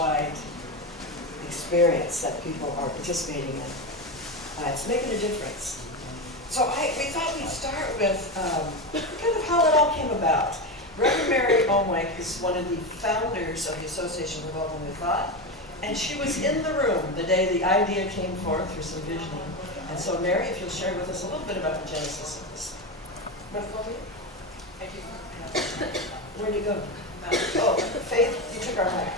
worldwide experience that people are participating in. It's making a difference. So we thought we'd start with kind of how it all came about. Reverend Mary Omwake is one of the founders of the Association for Development with Thought, and she was in the room the day the idea came forth through some visioning. And so Mary, if you'll share with us a little bit about the genesis of this. Where'd you go? Oh, Faith, you took our mic.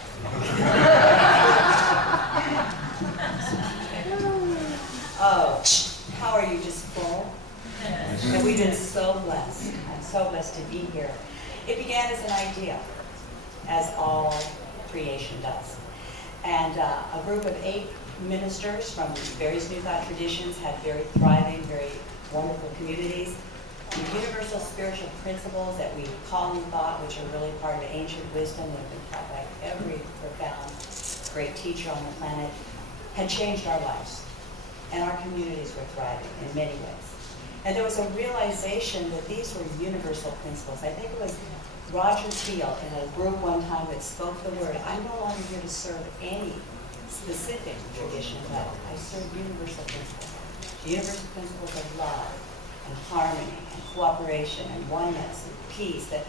Oh, how are you? Just full? And we've been so blessed. I'm so blessed to be here. It began as an idea, as all creation does. And a group of 8 ministers from various New Thought traditions had very thriving, very wonderful communities. The universal spiritual principles that we call in thought, which are really part of ancient wisdom that have been taught by every profound great teacher on the planet, had changed our lives. And our communities were thriving in many ways. And there was a realization that these were universal principles. I think it was Roger Field in a group one time that spoke the word, I'm no longer here to serve any specific tradition, but I serve universal principles. The universal principles of love and harmony and cooperation and oneness and peace that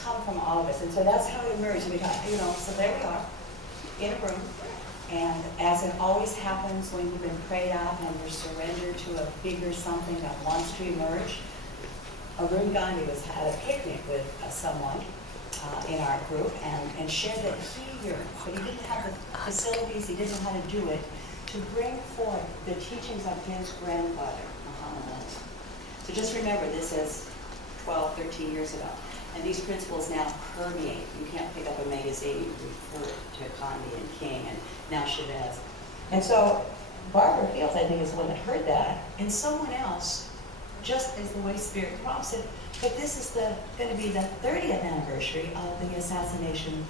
come from all of us. And so that's how it emerged. And we got, so there we are in a room. And as it always happens when you've been prayed out and you're surrendered to a bigger something that wants to emerge, Arun Gandhi was at a picnic with someone in our group and shared that he yearned, but he didn't have the facilities, he didn't know how to do it, to bring forth the teachings of his grandfather, Muhammad. So just remember, this is 12, 13 years ago. And these principles now permeate. You can't pick up a magazine and refer to Gandhi and King and now Chavez. And so Barbara Fields, I think, is the one that heard that. And someone else, just as the way Spirit prompts it, but this is going to be the 30th anniversary of the assassination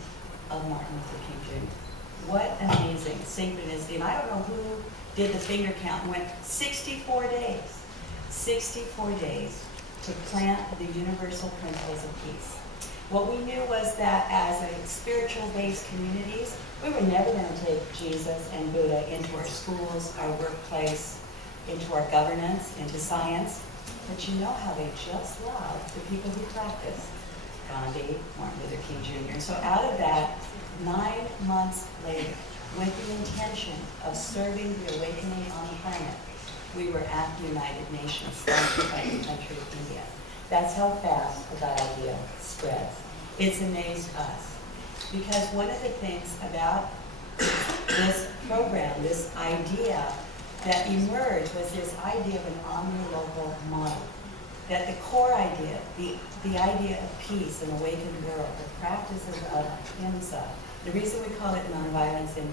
of Martin Luther King Jr. What amazing synchronicity. And I don't know who did the finger count and went 64 days. 64 days to plant the universal principles of peace. What we knew was that as a spiritual-based communities, we were never going to take Jesus and Buddha into our schools, our workplace, into our governance, into science. But you know how they just love the people who practice. Gandhi, Martin Luther King Jr. And so out of that, 9 months later, with the intention of serving the awakening on the planet, we were at the United Nations, sponsored by the country of India. That's how fast that idea spreads. It's amazed us. Because one of the things about this program, this idea that emerged was this idea of an omni-local model. That the core idea, the idea of peace, an awakened world, the practices of ahimsa, the reason we call it nonviolence in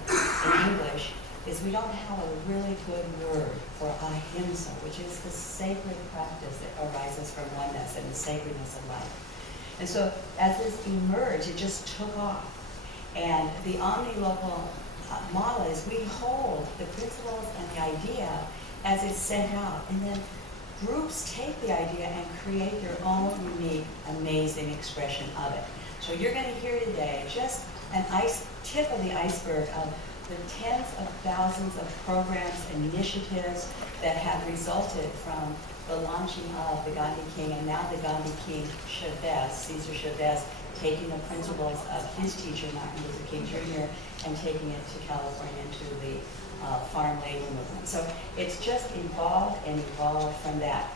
English is we don't have a really good word for ahimsa, which is the sacred practice that arises from oneness and the sacredness of life. And so as this emerged, it just took off. And the omni-local model is we hold the principles and the idea as it's sent out, and then groups take the idea and create their own unique, amazing expression of it. So you're going to hear today just an tip of the iceberg of the tens of thousands of programs and initiatives that have resulted from the launching of the Gandhi King and now the Gandhi King Chavez, Cesar Chavez, taking the principles of his teacher, Martin Luther King Jr., and taking it to California into the farm labor movement. So it's just evolved and evolved from that.